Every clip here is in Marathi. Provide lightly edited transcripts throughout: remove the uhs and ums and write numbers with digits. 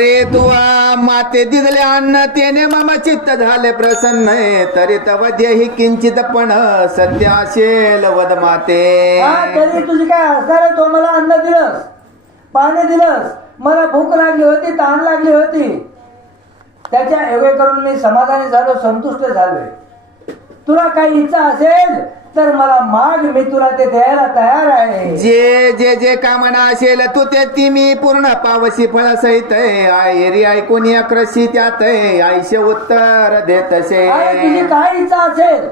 गौरे तुवा माते दिदले अन्न तेने मम चित्त झाले प्रसन्न तरी तव देही किंचित पण सत्य असेल वद माते. तरी तुझी काय असणार आहे? तो मला अन्न दिलंस, पाणी दिलंस, मला भूक लागली होती, तहान लागली होती, त्याच्या एवढे करून मी समाधानी झालो, संतुष्ट झालोय. तुला काही इच्छा असेल तर मला माग, मी तुला ते द्यायला तयार आहे. जे जे जे कामना असेल तू ते ती मी पूर्ण पावशी फळ सहित आयरी ऐकून या कृषी त्यात आयुष्य उत्तर देतसे. तुझी काय इच्छा असेल,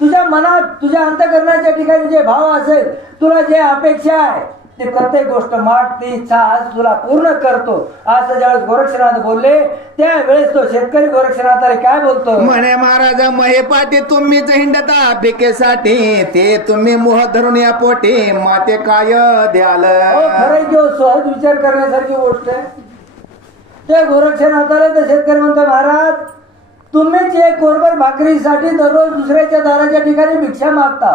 तुझ्या मनात, तुझ्या अंतःकरणाच्या ठिकाणी जे भाव असेल, तुला जे अपेक्षा आहे ते प्रत्येक गोष्ट माग, ती इच्छा आज तुला पूर्ण करतो. असं ज्यावेळेस गोरक्षनाथ बोलले त्यावेळेस तो शेतकरी गोरक्षनाथाला काय बोलतो? म्हणे महाराज महे पाठी तुम्हीच हिंडता पिकेसाठी ते तुम्ही मोह धरून या पोटी माते काय द्याल. खरं किंवा सहज विचार करण्यासारखी गोष्ट आहे. ते गोरक्षनाथाला ते शेतकरी म्हणतो, महाराज तुम्हीच एक कोरभर भाकरीसाठी दररोज दुसऱ्याच्या दाराच्या ठिकाणी भिक्षा मागता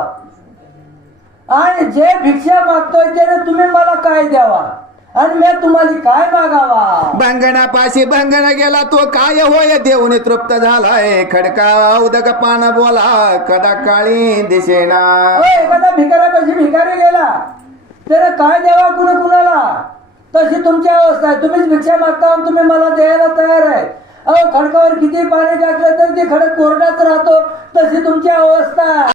आणि जे भिक्षा मागतोय त्याने तुम्ही मला काय द्यावा आणि मी तुम्हाला काय मागावा? भंगणापाशी भंगण गेला तो काय होय देऊन तृप्त झालाय खडका उदक पान बोला कदा काळी दिसेना. एखादा भिकाऱ्यापाशी भिकारी गेला त्याने काय द्यावा कुणाला? तशी तुमची अवस्था आहे. तुम्हीच भिक्षा मागता आणि तुम्ही मला द्यायला तयार आहे. खडकावर किती पाणी टाकलं तर ते खडक कोरडाच राहतो. तशी तुमची अवस्था.